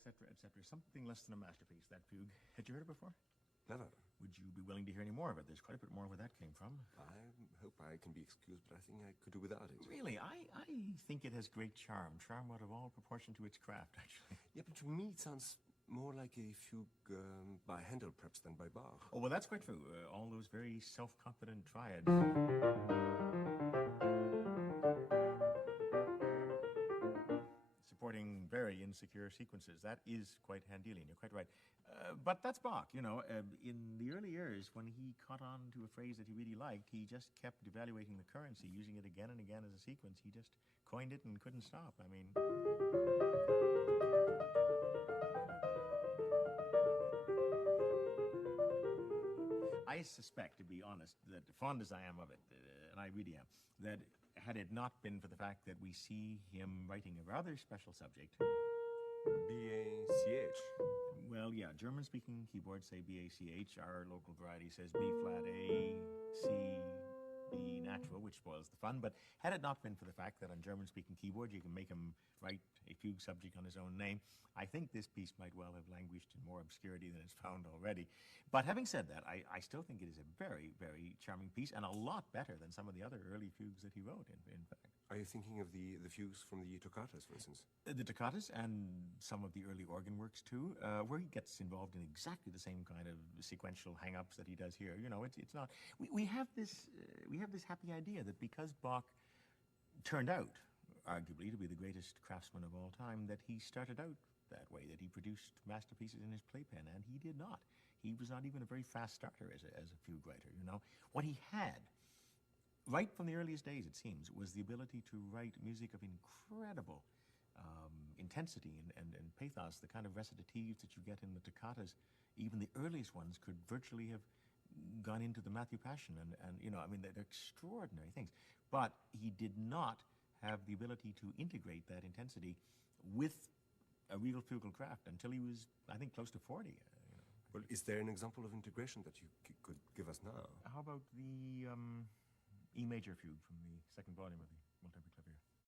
etc., etc. Something less than a masterpiece, that fugue. Had you heard it before? Never. Would you be willing to hear any more of it? There's quite a bit more where that came from. I hope I can be excused, but I think I could do without it. Really? I think it has great charm. Charm out of all proportion to its craft, actually. Yeah, but to me it sounds more like a fugue by Handel, perhaps, than by Bach. Oh, well, that's quite true. All those very self-confident triads. Supporting very insecure sequences. That is quite Handelian. You're quite right. But that's Bach, you know. In the early years, when he caught on to a phrase that he really liked, he just kept devaluating the currency, using it again and again as a sequence. He just coined it and couldn't stop. I mean... I suspect, to be honest, that fond as I am of it, and I really am, that had it not been for the fact that we see him writing a rather special subject... B-A-C-H. Well, yeah, German-speaking keyboards say B-A-C-H. Our local variety says B-flat A, C, B natural, which spoils the fun. But had it not been for the fact that on German-speaking keyboards you can make him write a fugue subject on his own name, I think this piece might well have languished in more obscurity than it's found already. But having said that, I still think it is a very, very charming piece, and a lot better than some of the other early fugues that he wrote, in fact. Are you thinking of the fugues from the toccatas, for instance? The toccatas and some of the early organ works too, where he gets involved in exactly the same kind of sequential hang-ups that he does here. You know, it's not... We have this happy idea that because Bach turned out, arguably, to be the greatest craftsman of all time, that he started out that way, that he produced masterpieces in his playpen, and he did not. He was not even a very fast starter as a fugue writer, you know. What he had, right from the earliest days, it seems, was the ability to write music of incredible intensity and pathos, the kind of recitatives that you get in the toccatas. Even the earliest ones could virtually have gone into the Matthew Passion, and you know, I mean, they're extraordinary things. But he did not have the ability to integrate that intensity with a real fugal craft until he was, I think, close to 40. Well, is there an example of integration that you could give us now? How about the E major fugue from the second volume of the